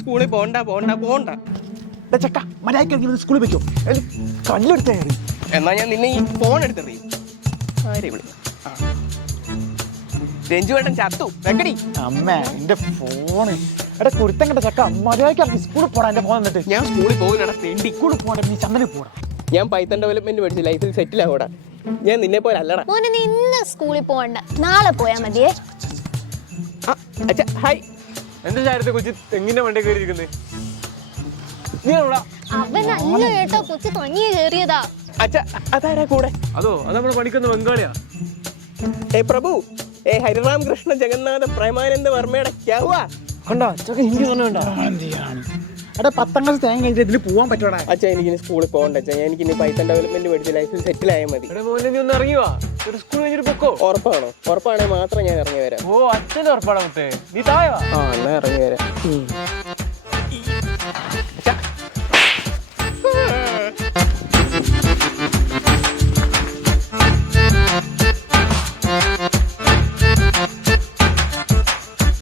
സ്കൂളിൽ പോണ്ട പോണ്ട പോണ്ട. ചക്ക മര്യാദയ്ക്ക് സ്കൂളിൽ വെക്കോ കല്ലെടുത്താ കയറി. എന്നാ ഞാൻ നിന്നെ ഈ ഫോൺ എടുത്തെറിയും. ആരെ വിളി? രഞ്ജുവേട്ടൻ ചത്തു വെക്കടി. അമ്മ എന്റെ ഫോണ് എടാ കുരുത്തം കണ്ട ചക്ക മര്യാദയ്ക്ക് സ്കൂളിൽ പോടാ. എന്റെ ഫോൺ എന്നിട്ട് ഞാൻ സ്കൂളിൽ പോകില്ലടാ തെണ്ടി. സ്കൂളിൽ പോടാ, നീ ചന്ദനിൽ പോടാ. ഞാൻ പൈത്തൺ ഡെവലപ്മെന്റ് പഠിച്ച് ലൈഫിൽ സെറ്റിൽ ആകൂടാ. ഞാൻ നിന്നെ പോലെ അല്ലടാ. മോനെ നീ ഇന്ന് സ്കൂളിൽ പോകണ്ട, നാളെ പോയാ മതിയേ. ഹായ്. എന്റെ ചാരത്തെ കൊച്ചി തെങ്ങിന്റെ വണ്ടി കയറിയിരിക്കുന്നത്. അവനല്ല കേട്ടോ, കൊച്ചു തനിയെ കേറിയതാ. അതാരാ കൂടെ? അതോ അത് നമ്മള് പഠിക്കുന്ന ബംഗാളിയാ. പ്രഭു ഹരിറാം കൃഷ്ണ ജഗന്നാഥ പ്രേമാനന്ദ വർമ്മയുടെ ക്യാവാ കണ്ടാ ചക്ക ഹിന്ദി പറഞ്ഞോണ്ടാ. എടാ 10ാം ക്ലാസ് തേങ്ങ കഴിഞ്ഞിട്ട് ഇതിൽ പോവാൻ പറ്റൂടാ. അച്ഛാ എനിക്കിനി സ്കൂളിൽ പോകണ്ട അച്ഛാ. എനിക്കിനി പൈത്തൺ ഡെവലപ്മെന്റ് പഠിച്ച് ലൈഫിൽ സെറ്റിൽ ആയാൽ മതി. മോനെ നീ ഒന്ന് ഇറങ്ങിവാ, ഒരു സ്കൂൾ കഴിഞ്ഞിട്ട് പൊക്കോ. ഉറപ്പാണോ? ഉറപ്പാണെങ്കിൽ മാത്രം ഞാൻ ഇറങ്ങി വരാം. ഓ അച്ഛന്റെ ഉറപ്പാടാ മുത്തേ, നീ താഴെ വാ. എന്നാ ഇറങ്ങി വരാം.